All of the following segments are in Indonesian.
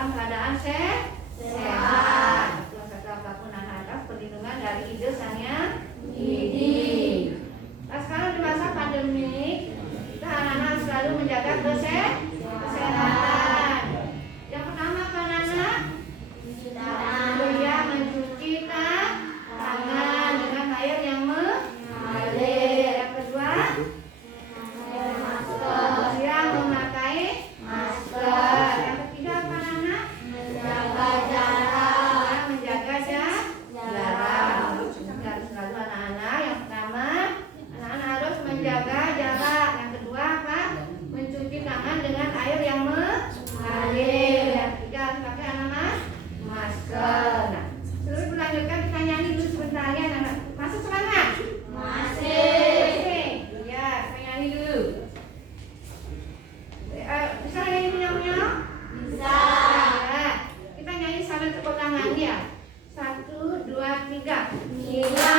dalam keadaan sehat. Yang satu apapun anak perlindungan dari ide sang yang idi. Nah, sekarang di masa pandemi kita anak-anak selalu menjaga kesehatan. Yang pertama apa anak? Mencuci tangan dengan air yang mengalir. Yang kedua, memakai masker. Yang ketiga apa anak? Menjaga jarak. Harus selalu anak-anak. Yang pertama, anak-anak harus menjaga jarak. Yang kedua apa? Mencuci tangan dengan air yang mengalir. Yang ketiga harus pakai anak masker. Nah, terus melanjutkan kita nyanyi dulu sebentar ya anak-anak. Masuk semangat? Masih. Iya, kita nyanyi dulu. Bisa nyanyi punya-punya? Bisa. Ya. Kita nyanyi sambil tepuk tangan ya. 1, 2, 3. Mia,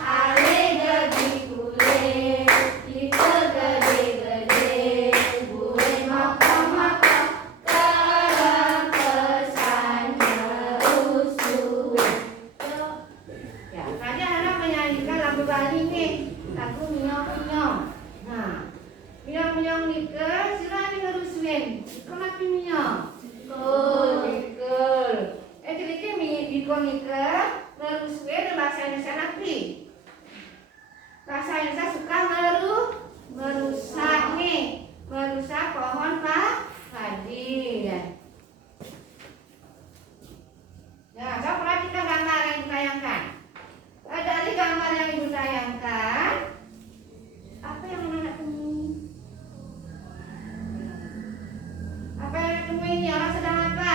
ale jadi kule, kita gede-gede, gue makan-makan, karang pesannya usul. Ya, tadi anak menyanyikan lagu Bali nih, lagu Minyong-Minyong. Nah, Minyong-Minyong nika, silahkan ngerusuin. Kenapa Minyong? Nikul. Jadi Diko nika, ngerusuin bahasa Indonesia nanti. Bahasa Indonesia suka merusak nih, merusak pohon padi. Ya, coba perhatikan gambar yang ditayangkan. Dari gambar yang ibu tayangkan, apa yang anak temui? Apa yang anak temui ini? Orang sedang apa?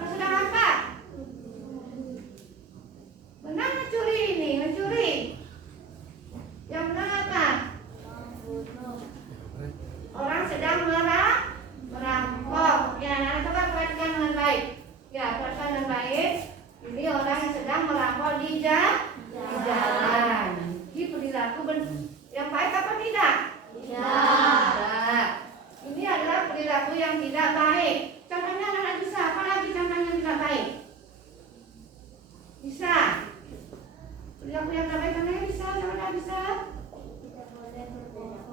Orang sedang apa? Benar mencuri ini, mencuri. Yang benar apa? Orang sedang merampok. Ya, anak coba perhatikan dengan baik. Ya, perhatikan dengan baik. Ini orang yang sedang merampok di jalan. Ini perilaku yang baik apa tidak? Tidak. Ini adalah perilaku yang tidak baik. Contohnya anak-anak bisa. Apa lagi contohnya yang tidak baik? Bisa. Perilaku yang tidak baik contohnya bisa. Contohnya bisa.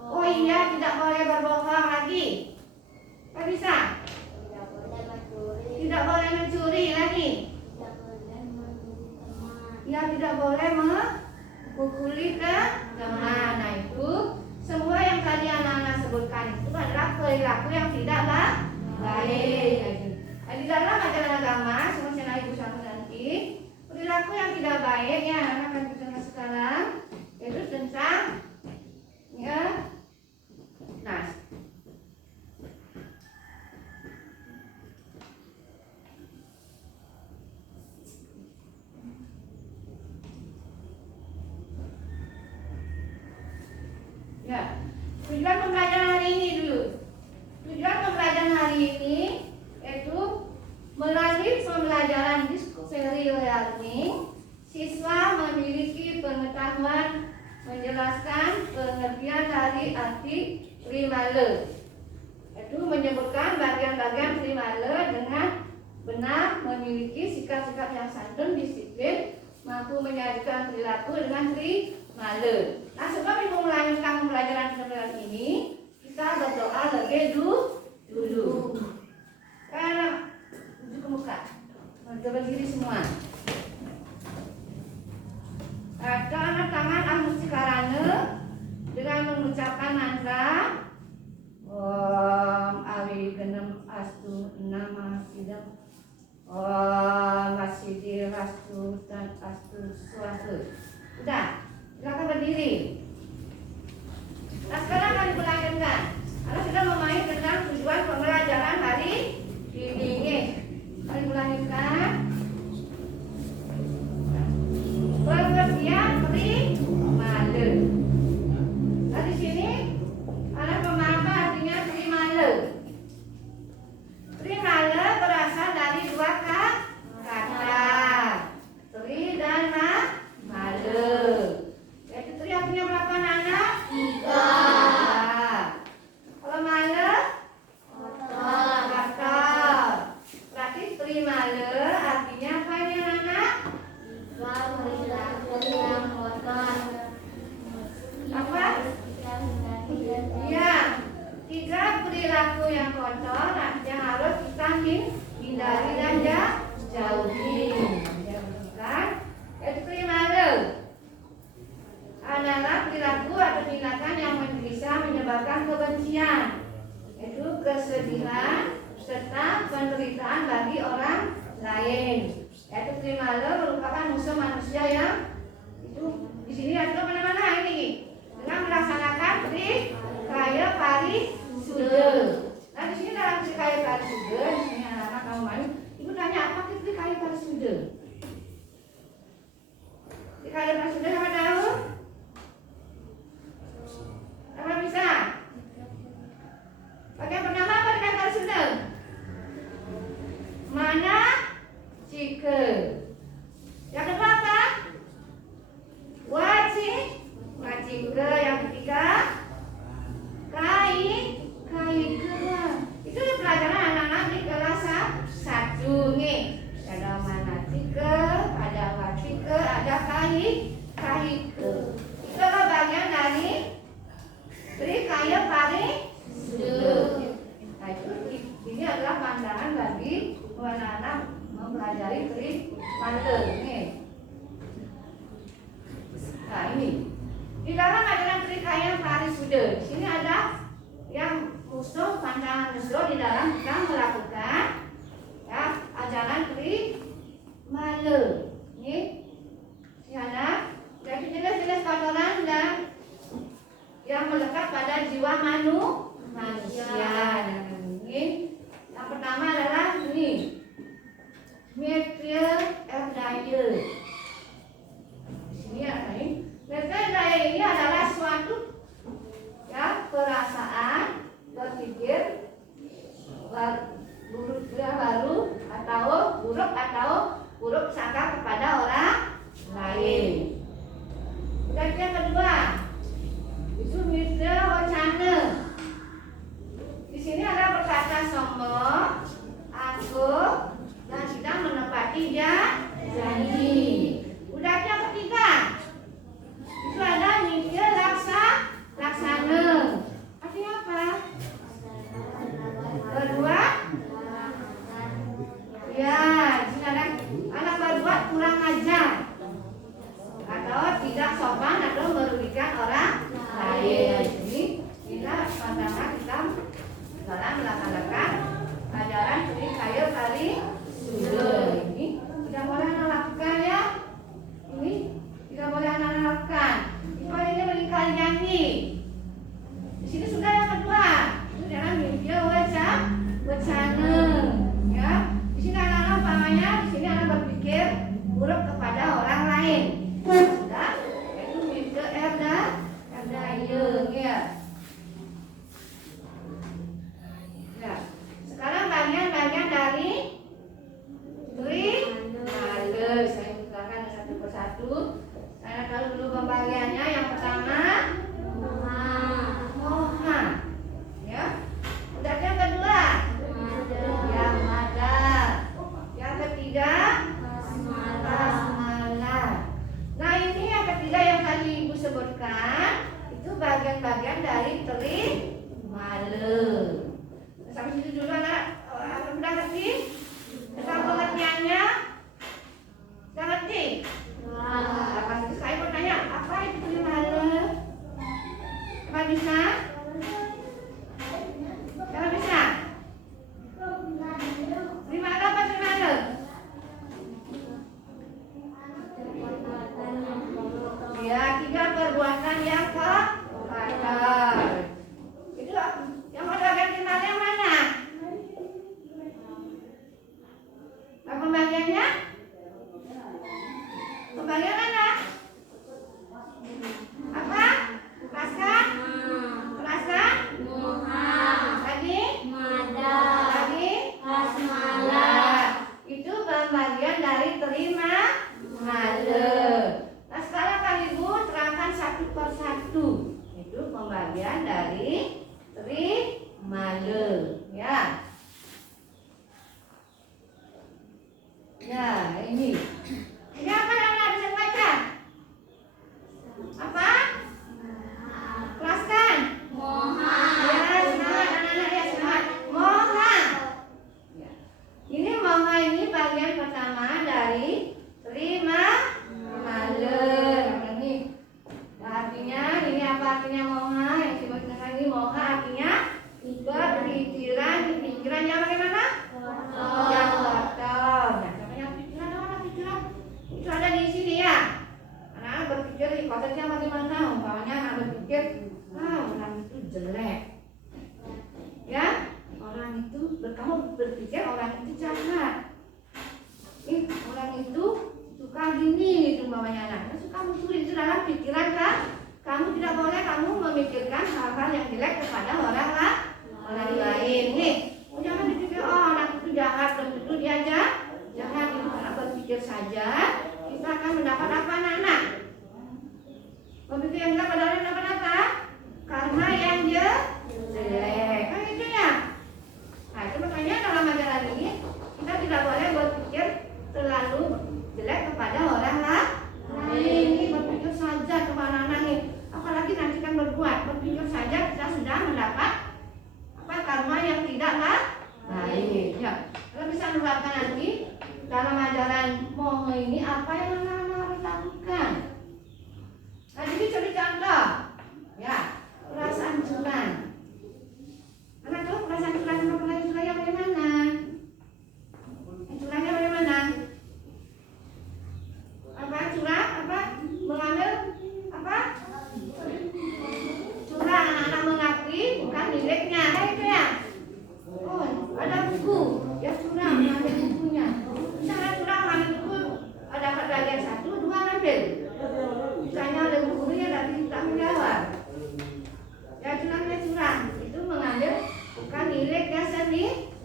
Oh iya, tidak boleh berbohong lagi. Apa bisa? Tidak boleh mencuri lagi. Ya, tidak boleh memukuli teman. Nah, itu semua yang tadi anak-anak sebutkan itu adalah perilaku yang tidak baik. Di dalam ajaran agama, semua channel ibu satu nanti, perilaku yang tidak baik ya anak akan bicara sekarang itu tentang ya. Nah, ya, tujuan pembelajaran hari ini dulu. Tujuan pembelajaran hari ini yaitu melalui pembelajaran discovery learning, siswa memiliki pengetahuan menjelaskan pengertian dari arti primale. Yaitu menyebutkan bagian-bagian primale dengan benar, memiliki sikap-sikap yang santun, disiplin, mampu menyajikan perilaku dengan primale. Nah, sebelum ibu melanjutkan pembelajaran ini, kita berdoa lebih dulu. Karena tuju ke muka, berdiri semua. Angkat tangan amusikarane dengan mengucapkan mantra Om Awi Genem Astu Nama Sidam Om Masidi Rastu dan Astu Suatu. Udah, silakan berdiri. Nah, sekarang akan dilanjutkan. Karena sudah memahami tentang tujuan pembelajaran hari ini. Akan dilanjutkan. Pengertian primale. Nah, di sini ada pemahaman artinya primale. Primale berasal dari dua kata, tri dan male. perilaku yang kotor yang harus kita hindari dan jauhi. Kan? Itu primare adalah perilaku atau tindakan yang bisa menyebabkan kebencian, itu kesedihan serta penderitaan bagi orang lain. Yaitu primare merupakan musuh manusia yang itu di sini ada mana-mana ini dengan melaksanakan trikaya parisude. Nah di sini dalam trikaya parisude, di sini anak-anak kamu main, ibu tanya apa itu trikaya parisude? Trikaya parisude apa tahu? Apa bisa? Bagian pertama apa trikaya parisude? Mana? Cike. Yang kedua apa? Wajike. Yang ketiga kaike. Itu pelajaran anak-anak di kelas 1 nih. Ada manatike, ada wajike, ada kaike. Itu adalah bagian dari trikaya parisude. Nah itu ini adalah pandangan bagi anak-anak mempelajari trikaya nih. Nah ini di dalam ajaran trikaya parisude, di sini ada yang musuh pandangan musuh di dalam kita melakukan ya ajaran trikaya. Ini di sana jadi jelas-jelas kotoran dan yang melekat pada jiwa manusia. Ini yang pertama adalah ini Methyl ini apa ini? Methyl ini adalah suatu ya perasaan berpikir buruk atau buruk sangka kepada orang lain. Dan yang kedua itu Methyl wacana. Di sini ada berkata sombong, angkuh, dan tidak menepati janji. Udah yang ketiga itu ada mikir laksana. Artinya apa? Berbuat ya, jika ada anak berbuat kurang ajar atau tidak sopan atau merugikan orang lain. Jadi kita pandangan kita dalam melaksanakan ajaran trikaya parisude ini tidak boleh lakukan ya. Ini tidak boleh anak lakukan. Kalau ini melingkari janji. Di sini sudah yang kedua. Itu jangan mimpi wacana. Ya. Di sini anak-anak umpamanya, di sini anak berpikir buruk kepada orang lain. Sudah. Itu mimpi ya. Ya. pikiran yang bagaimana? Yang kotor. Nah, namanya pikiran apa? Pikiran itu ada di sini ya. Anak berpikir kotornya bagaimana? Umpamanya anak berpikir, orang itu jelek. Ya, orang itu kamu berpikir orang itu jahat. Orang itu suka gini, itu umpamanya anak suka mencuri. Itu dalam pikiran kan? Kamu tidak boleh kamu memikirkan hal-hal yang jelek kepada orang lain. Nih, jangan dipikir anak itu jahat, dan itu dia jahat. Itu karena berpikir saja kita akan mendapat apa anak-anak? Berpikir yang kita pada dapat apa? Karma yang jelek. Kan itu ya. Nah, itu makanya dalam ajaran ini kita tidak boleh berpikir terlalu jelek kepada orang lain. Ini berpikir saja kemana-mana nih. Apalagi nanti kan berpikir saja kita sudah mendapat apa karma yang tidak baik. Ya, kalau bisa menerapkan nanti dalam ajaran Moho ini apa yang anak-anak harus lakukan. Nah, jadi cari contoh. Ya, perasaan curang. Anak tahu perasaan curangnya bagaimana? Curangnya bagaimana? Apa curang? Apa mengambil apa? Curang, anak-anak mengakui bukan miliknya. Itu ya. Oh, ada buku, ya curang mengambil bukunya. Misalnya curang mengambil buku, dapat bagian 1, 2 ambil. Misalnya ada bukunya dari tanggung jawab. Ya curangnya curang, itu mengambil bukan miliknya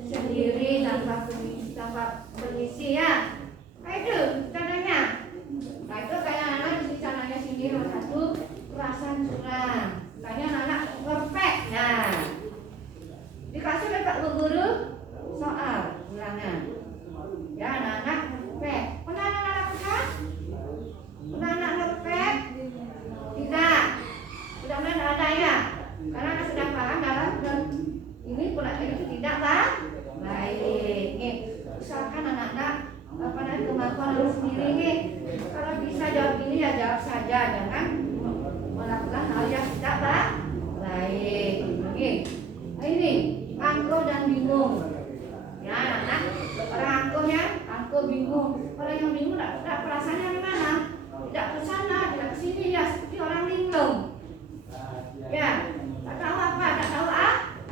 sendiri tanpa permisi ya. Nah itu caranya. Nah itu kayak anak di caranya sini nomor 1 perasaan curang. Tanya anak ngepek. Nah dikasih oleh Pak Guru soal ulangan. Ya anak-anak ngepek. Pernah anak-anak lakukan? Pernah anak ngepek? Tidak. Mudah-mudahan ada ya. Karena anak sudah paham dalam ini pula itu tidak baik. Nih, usahakan anak-anak kemampuan anak sendiri nih. Kalau bisa jawab ini ya jawab saja, jangan melakukan hal yang tidak baik. Ini angkuh dan bingung. Ya anak-anak, orang angkuh ya, angkuh bingung. Orang yang bingung tidak perasaannya gimana? Tidak ke sana, tidak ke sini ya seperti orang linglung. Ya, tak tahu apa, tak tahu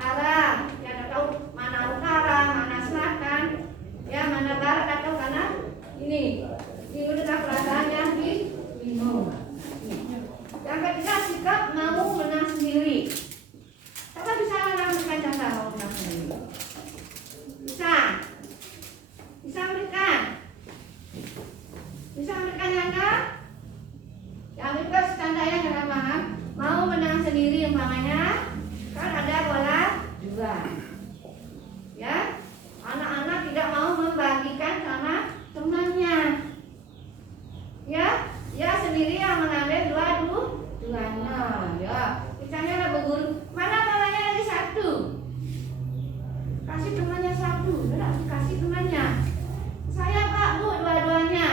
arah, ya tak tahu mana utara, mana selatan, ya mana barat, tak tahu karena ini dengan perasaan yang bingung. Yang ketiga sikap mau menang sendiri. Siapa bisa memberikan contoh mau menang sendiri? Bisa memberikan contoh? Yang itu contohnya dengan paham. Mau menang sendiri umpamanya kan ada bola 2. Ya, anak-anak tidak mau membagikan sama temannya. Ya, dia sendiri yang mengambil dua-duanya. Ya, misalnya ada berguru, mana bolanya lagi 1? Kasih temannya 1, tidak kasih temannya. Saya Pak Bu dua-duanya.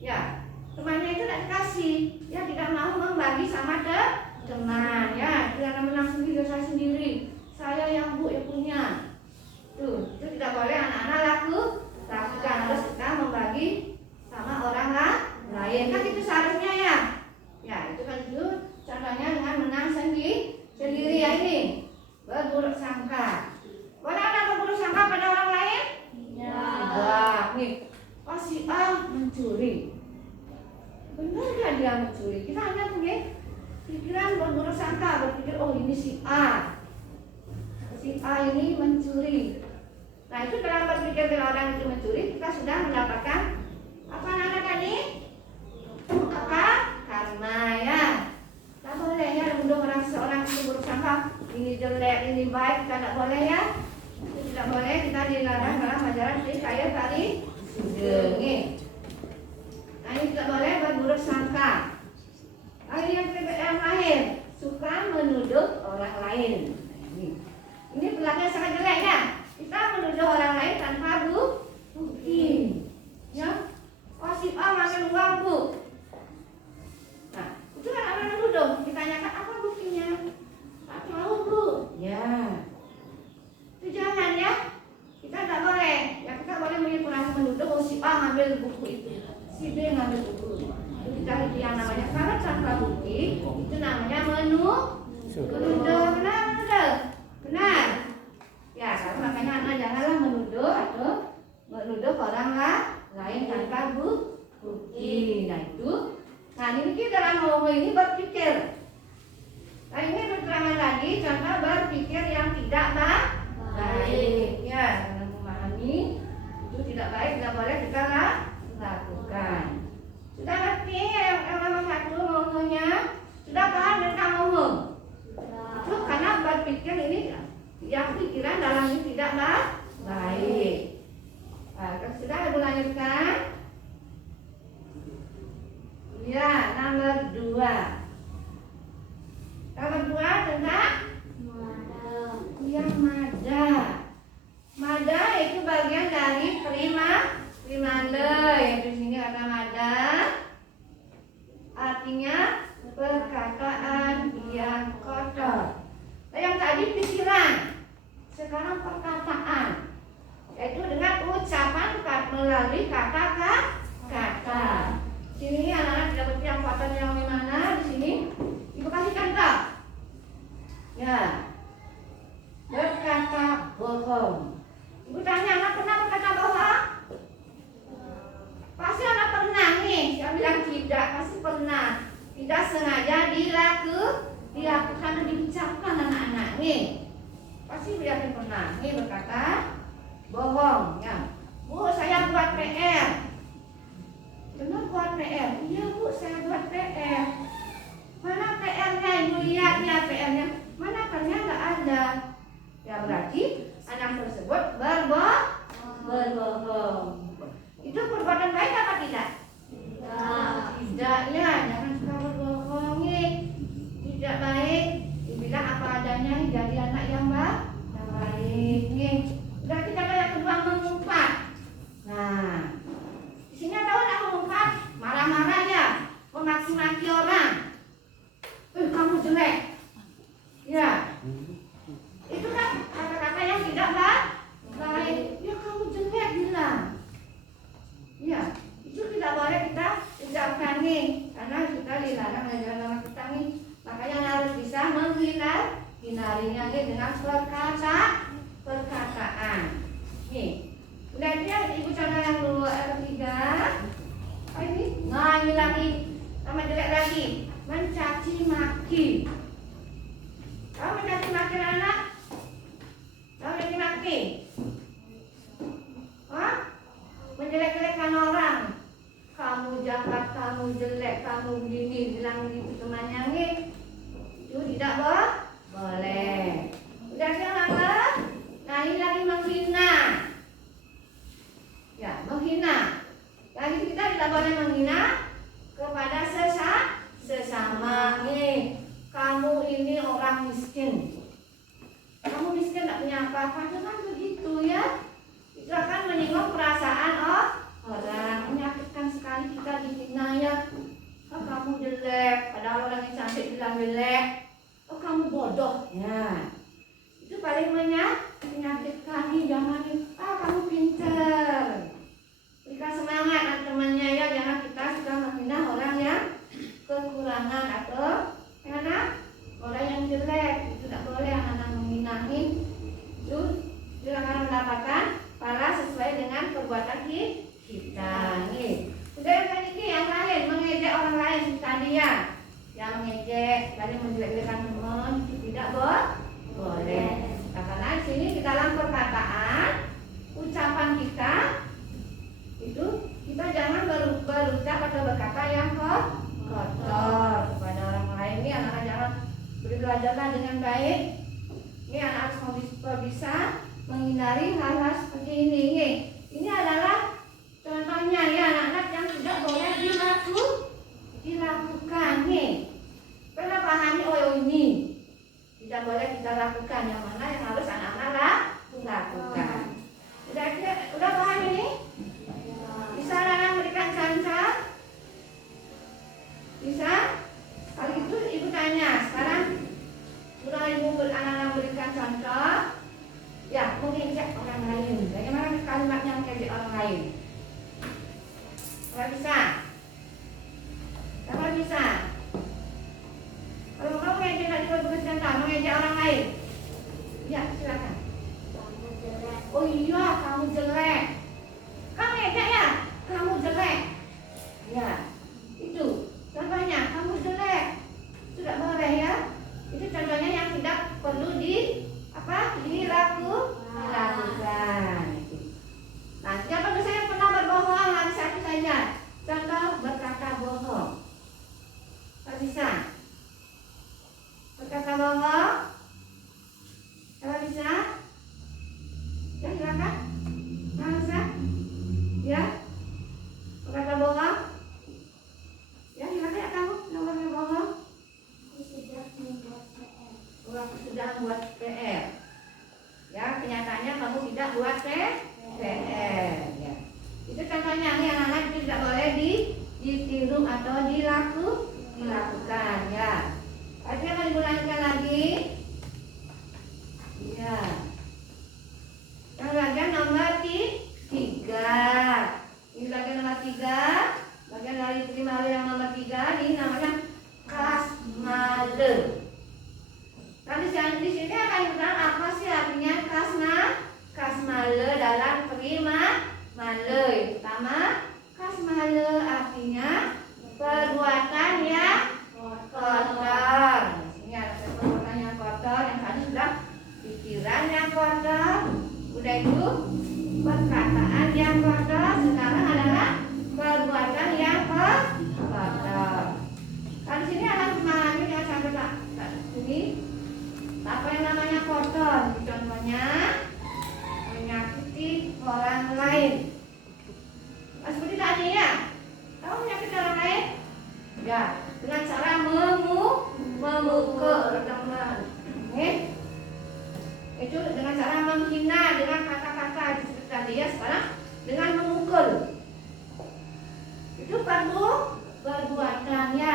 Ya, temannya itu tidak dikasih. Ya tidak mau membagi sama teman. Ya, tidak menang sendiri, saya sendiri. Saya yang Bu yang punya. Tuh, itu tidak boleh anak-anak lakukan. Harus kita membagi sama orang lain. Kan itu seharusnya ya. Ya, itu kan itu contohnya dengan menang sendiri ya ini. Berburuk sangka. Boleh ada berburuk sangka pada orang lain? Ya. Wah, nih. Oh si A mencuri. Benar gak dia mencuri? Kita hanya punya pikiran berburuk sangka, berpikir oh ini si A ini mencuri. Nah itu dalam berpikir kalau orang itu mencuri, kita sudah mendapatkan apa namanya tadi? Apa? Karma ya. Tak boleh ya menuduh seorang itu buruk sangka, ini jelek, ini baik, kita tidak boleh ya. Itu tidak boleh, kita dilarang dalam ajaran Sri Kaya tadi. Nah ini tidak boleh berburuk sangka. Lalu yang lain, suka menuduh orang lain. Ini belakangnya sangat jelek ya. Kita menuduh orang lain tanpa bukti. Ya, oh si A makan uang Bu. Nah itu kan orang menuduh. Ditanyakan apa buktinya? Tak tahu Bu. Ya, yang pikiran dalamnya tidak baik. Sudah ibu lanjutkan. Ya, nomor 2. Nomor 2 tentang yang mada. Mada itu bagian dari primanda. Yang di sini ada mada. Artinya perkataan yang kotor. Yang tadi pikiran, sekarang perkataan, yaitu dengan ucapan melalui kata-kata. Sini anak-anak tidak ngerti yang kotor yang mana. Di sini ibu kasih contoh. Ya, berkata bohong. Ibu tanya, anak pernah berkata bohong? Pasti anak pernah nih. Saya bilang tidak, pasti pernah. Tidak sengaja dilakukan dan diucapkan anak-anak nih. Pasti yakin pernah nih berkata bohong. Ya, Bu, saya buat PR. Benar buat PR? Iya Bu, saya buat PR. Mana PR-nya? Ibu lihat ya PR-nya. Mana PR-nya nggak ada. Ya berarti anak tersebut berbohong. Itu perbuatan baik apa tidak? Tidak ya, jangan suka berbohong nih. Tidak baik. Dibilang apa adanya nih, jadi anak yang baik nih. Udah kita yang kedua mengumpat. Nah, di sini ada orang mengumpat, marah-marah ya, memaki-maki orang. Kamu jelek. Ya, itu kan kata-kata yang tidak baik. Ya kamu jelek bilang. Ya, itu tidak boleh kita ucapkan nih, karena kita dilarang oleh agama kita nih. Makanya harus bisa menghindarinya nih dengan perkataan. Nih, udah ya ibu contoh yang dulu ketiga. Ini, nah ini lagi sama jelek lagi, mencaci maki. Kamu mencaci maki anak? Kamu mencaci maki? Menjelek-jelekan orang. Kamu jahat, kamu jelek, kamu begini, bilang gitu temannya nih. Itu tidak boleh. Udah siang apa? Nah ini lagi menghina. Ya, menghina. Lagi kita tidak boleh menghina kepada sesama nih. Kamu ini orang miskin. Kamu miskin tidak punya apa-apa, jangan begitu ya. Itu akan menyinggung perasaan orang, menyakitkan sekali kita dihina ya. Oh kamu jelek, padahal orang yang cantik bilang jelek. Oh kamu bodoh, ya. Itu paling menyakitkan nih, jangan nih. Kamu pinter. Berikan semangat temannya ya, jangan kita suka menghina orang yang kekurangan atau orang yang jelek. Itu tidak boleh anak-anak menghina nih. Itu dia akan mendapatkan pahala sesuai dengan perbuatan kita nih. Udah yang lain mengejek orang lain tadi ya. Yang mengejek tadi menjelek-jelekan teman itu tidak boleh. Karena di sini di dalam perkataan ucapan kita itu kita jangan berucap atau berkata yang kotor kepada orang lain. Ini anak-anak jangan belajarlah dengan baik. Ini anak harus bisa menghindari hal-hal seperti ini. Ini adalah contohnya ya anak-anak yang tidak boleh dilakukan nih. Pernah pahami ini tidak boleh kita lakukan, yang mana yang harus anak-anak lakukan. Udah paham ini? Bisa anak berikan contoh? Bisa? Kalau itu ibu tanya. Sekarang sudah ibu anak-anak berikan contoh. Ya, mengejek orang lain. Bagaimana kalimatnya mengejek orang lain? Kalau bisa? Kalau bisa? Kalau kamu mengejek, tidak dibuat contoh, mengejek orang lain. Ya, silakan. Oh iya, kamu jelek. Kamu ngejek ya? Kamu jelek. Ya, itu contohnya, kamu jelek. Tidak boleh ya. Itu contohnya yang tidak perlu dilakukan. Nah, siapa misalnya pernah berbohong, harus satu saja. Contoh berkata bohong. Kalau bisa berkata bohong, kalau bisa Ya silakan. Nasa. Ya. Kata bohong. Ya silakan ya kamu nomornya bohong. Aku sudah membuat PR. Ya kenyataannya kamu tidak buat PR. Ya. Itu contohnya yang anak itu tidak boleh ditiru atau dilakukan ya. Artinya akan diulangikan lagi. Ya. Yang bagian nomor 3. Ini bagian nomor 3. Bagian dari primaria yang nomor 3 ini namanya kasmale. Nanti di sini akan dikatakan apa sih artinya kasmale dalam male. Pertama, kasmale artinya perbuatan yang kotor. Ini ada perbuatan yang kotor, yang tadi sudah pikiran yang kotor, udah itu perkataan yang kotor, sekarang adalah perbuatan yang kotor. Kalau di sini anak memahami yang sampai ini apa yang namanya kotor. Contohnya menyakiti orang lain. Seperti tadi ya, kamu menyakiti orang lain? Ya, dengan cara memukul teman. Itu dengan cara menghina dengan kata-kata seperti tadi ya. Sekarang dengan memukul. Itu perbuatannya.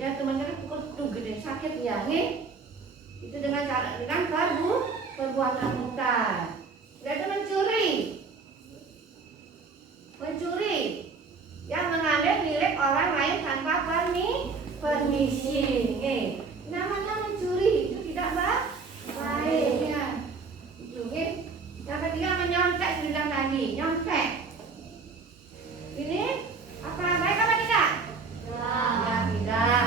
Ya teman-teman pukul tuh gede sakit ya nih. Itu dengan perbuatan kita. Yaitu mencuri yang mengambil milik orang lain tanpa permisi. Namanya mencuri itu tidak baik ya. Itu yang ketiga menyontek sudah tadi, nyontek. Ini apa baik apa tidak? Ya tidak.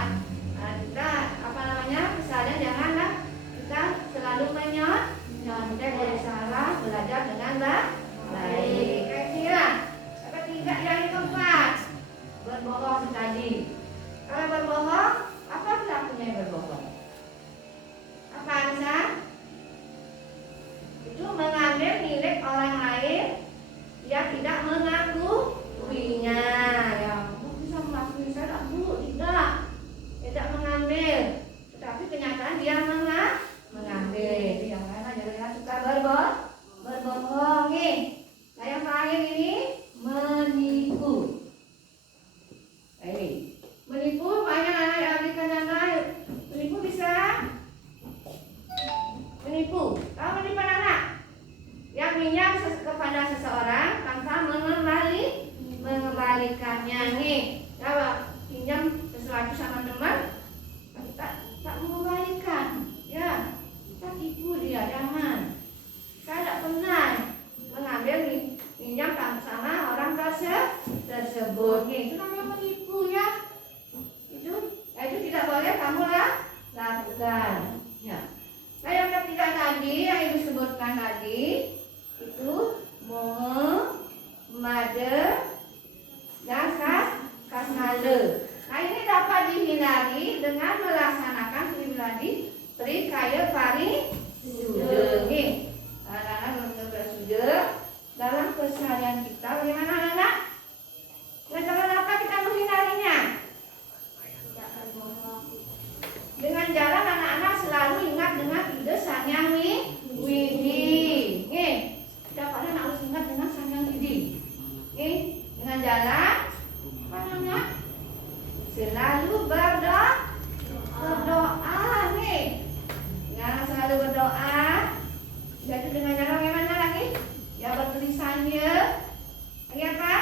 Kita apa namanya? Misalnya janganlah kita selalu menyontek, berusaha belajar dengan baik. Kira-kira apa tiga yang keempat? Berbohong tadi. Kalau berbohong, apa pelakunya yang berbohong? Apa Ansa? Itu mengambil milik orang lain yang tidak mengakuinya. Ya, bisa mengakui saya tidak mengambil, tetapi kenyataan dia mengambil. Yang lain adalah suka berbohong. Nah yang terakhir ini menipu. Menipu banyak anak yang aplikan lain. Menipu bisa menipu. Kalau menipu anak yang minjam kepada seseorang tanpa mengembalikannya Kalau pinjam sesuatu sama teman tak mengembalikan, ya kita tipu dia, jangan. Saya tidak pernah mengambil pinjam sama orang tersebut. Itu namanya menipu ya. Itu tidak boleh kamu lakukan. Ya. Nah yang ketiga tadi yang ibu sebutkan tadi itu made dan kasmale. Nah ini dapat dihindari dengan melaksanakan trikaya pari sude. Anak-anak sude dalam keseharian kita bagaimana anak? Dengan apa kita menghindarinya? Dengan jalan anak-anak selalu ingat dengan ide Sanyang Widi. Dapatnya harus ingat dengan Sanyang Widi. Dengan jalan mana? Selalu berdoa. Jangan selalu berdoa. Jadi dengan cara bagaimana lagi? Ya bertulisannya. Lagi apa?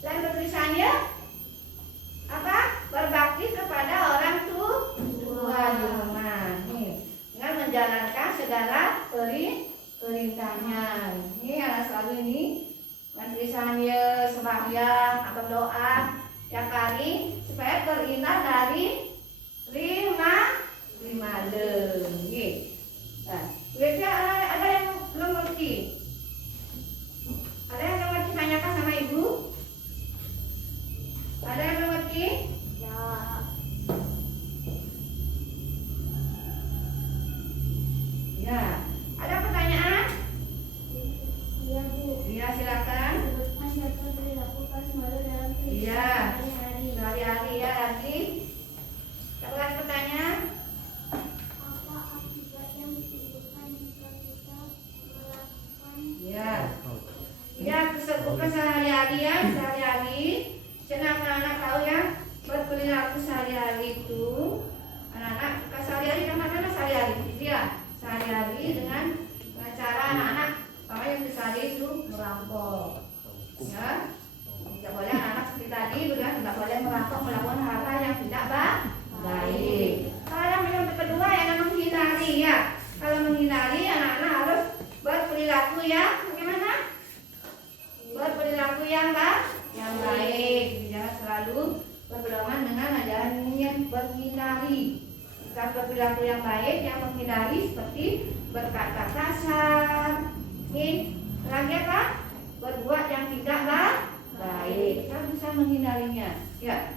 Selain bertulisannya apa? Berbakti kepada orang tua di rumah. Dengan menjalankan segala perintahnya. Ini anak selalu ini. Dan tulisannya sembahyang atau doa tiap hari supaya terhindar dari lima lagi. Nah, ada yang belum ngerti? Ada yang belum ngerti? Tanyakan sama ibu. Ada yang belum ngerti? Ya. Ada pertanyaan? baik yang menghindari seperti berkata kasar. Nih, lagi apa? Berbuat yang tidak baik. Kita bisa menghindarinya. Ya.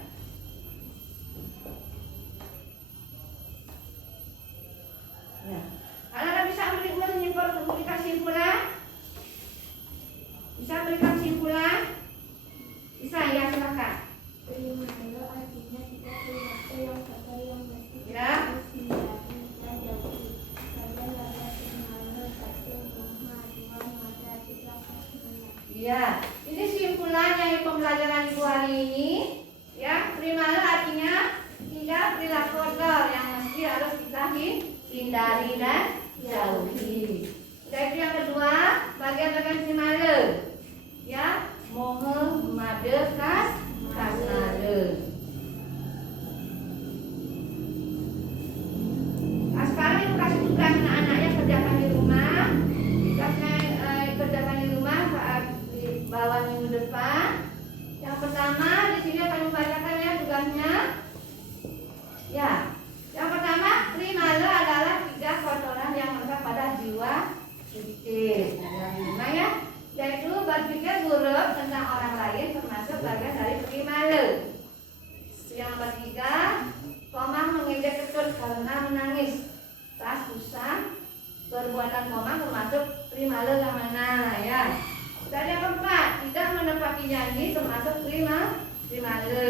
Ya. Anak-anak bisa memberikan kesimpulan? Bisa berikan kesimpulan? Bisa ya, silakan. Prima artinya kita perilaku yang kata yang mesti Ya. dihindari dan jauhi. Saya adalah pemalu satu rumah dua mata tiga kasihnya. Iya, ini kesimpulan dari pembelajaran Ibu hari ini. Ya, primalah artinya tidak perilaku kotor yang mesti harus kita hindari dan jauhi. Dan itu yang kedua, bagian-bagian primale. Ya, mohe made kasnale. Nah, sekarang Ibu kasih tugas anak-anaknya kerjakan di rumah. Tugasnya kerjakan di rumah saat bawah minggu depan. Yang pertama di sini akan membacakan ya tugasnya. Ya, yang pertama primale adalah 3 kotoran yang melekat pada jiwa kita. Nah, di rumah ya, yaitu berpikir buruk tentang orang lain termasuk bagian dari primale. Yang ketiga, Komang mengejek Ketut karena menangis. Tas usang, perbuatan Komang termasuk primale yang mana ya. Dan yang keempat, tidak menepati janji termasuk primale.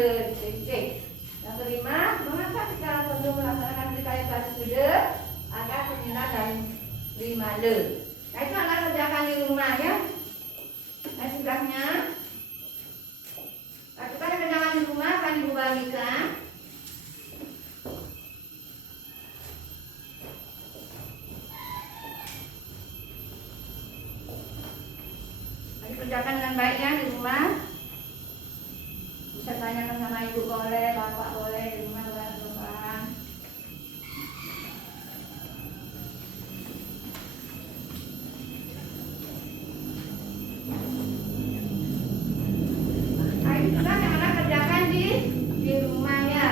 Yang kelima, mengapa kita perlu melaksanakan rekayasa sudah agar terhindar dari primale. Nah, itu anak kerjakan di rumah ya. Nah, tugasnya. Nah, kita kerjakan di rumah akan Ibu bagikan. Kerjakan dengan baik ya di rumah. Bisa tanyakan sama ibu boleh, bapak boleh di rumah dengan nah, ini juga yang anak kerjakan di rumah ya.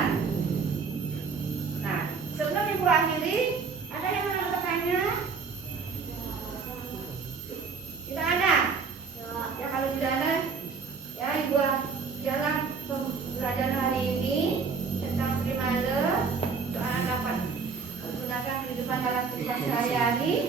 Nah, sebelum Ibu akhiri, ada yang mau bertanya? Tidak ada? Ya, kalau tidak ada, ya Ibu jalan pembelajaran hari ini tentang primale untuk anak dapat menggunakan kehidupan dalam kehidupan sehari-hari.